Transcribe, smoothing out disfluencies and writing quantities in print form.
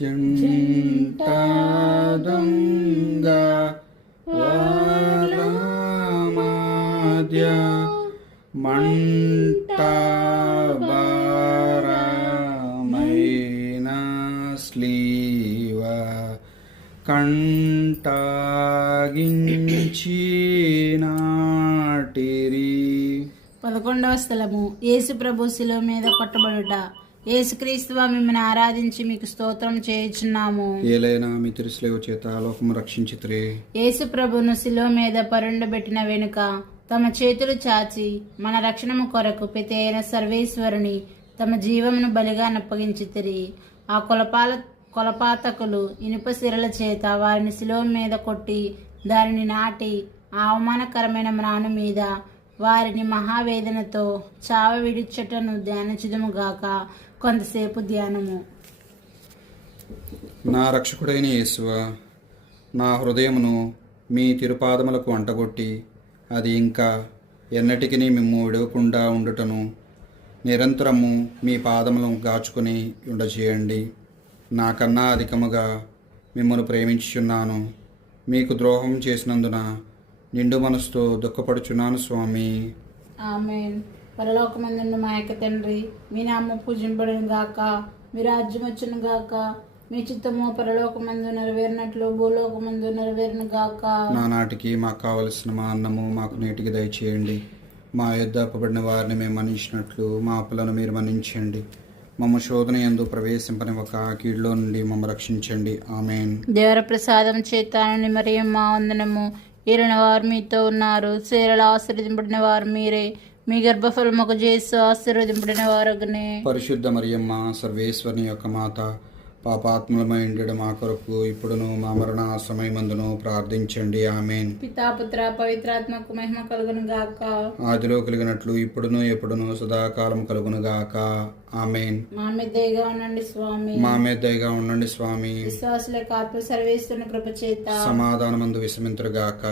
జంట దొంగ వాళ్ళ మధ్య మంట భారమైన స్లీవ కంటాగించి నాటిరి. 11వ స్థలము యేసు ప్రభు శిలువ మీద కొట్టబడుట. యేసుక్రీస్తు మిమ్మల్ని ఆరాధించి మీకు స్తోత్రం చేయుచున్నాము. ఏలైనా మీ తిరుసలేవ చేత లోకము రక్షించితిరి. యేసు ప్రభును శిలువ మీద పరుండబెట్టిన వెనుక తమ చేతులు చాచి మన రక్షణము కొరకు పిత అయిన సర్వేశ్వరుని తమ జీవమును బలిగా నప్పగించితిరి. ఆ కొలపాతకులు ఇనుప సిరల చేత వారిని శిలువ మీద కొట్టి దానిని నాటి ఆ అవమానకరమైన మ్రాను మీద వారిని మహావేదనతో చావ విడిచటను ధ్యానించుదుముగాక. కొంతసేపు ధ్యానము. నా రక్షకుడైన యేసువా, నా హృదయమును మీ తిరుపాదములకు అంటగొట్టి అది ఇంకా ఎన్నటికీ మిమ్ము విడవకుండా ఉండుటను నిరంతరము మీ పాదములను గాచుకుని ఉండచేయండి. నాకన్నా అధికముగా మిమ్మల్ని ప్రేమించుచున్నాను. మీకు ద్రోహం చేసినందున నిండు మనసుతో దుఃఖపడుచున్నాను స్వామి. ఆమేన్. పరలోకమందున్న మా యొక్క తండ్రి, మీ నామము పూజింపబడును గాక, మీ రాజ్యం వచ్చును గాక, మీ చిత్తము పరలోకమందు నెరవేరినట్లు భూలోకమందు నెరవేరును గాక. నానాటికి మాకు కావలసిన మా అన్నము మాకు నేటికి దయచేయండి. మా యొద్ద అప్పబడిన వారిని మేము మన్నించినట్లు మా అప్పులను మీరు మన్నించండి. మమ్మ శోధన యందు ప్రవేశింపనివ్వక కీడులో నుండి మమ్మ రక్షించండి. ఆమేన్. దేవర ప్రసాదం చేత మరియు మా వందనము. ఏలిన వారు మీతో ఉన్నారు, స్త్రీలలో ఆశీర్వదింపబడిన వారు మీరే, మీ గర్భఫలముకు చేస్తూ ఆశీర్వదింపబడిన వారుగనే. పరిశుద్ధ మరియమ్మ సర్వేశ్వరుని యొక్క మాత, పాపాత్ములమై ఉండడం మా కొరకు ఇప్పుడును మా మరణ సమయమందును ప్రార్థించండి. ఆమేన్. పితాపుత్ర పవిత్రాత్మకు మహిమ కలుగును గాక. ఆదిలో కలిగినట్లు ఇప్పుడును ఎప్పుడును సదాకాలం కలుగును గాక. ఆమేన్. మా మీద దయగా ఉండండి స్వామి. మా మీద దయగా ఉండండి స్వామి. విశ్వాసులకు ఆత్మ సర్వేశ్వరుని కృప చేత సమాధానమందు విశ్రమింతురుగాక.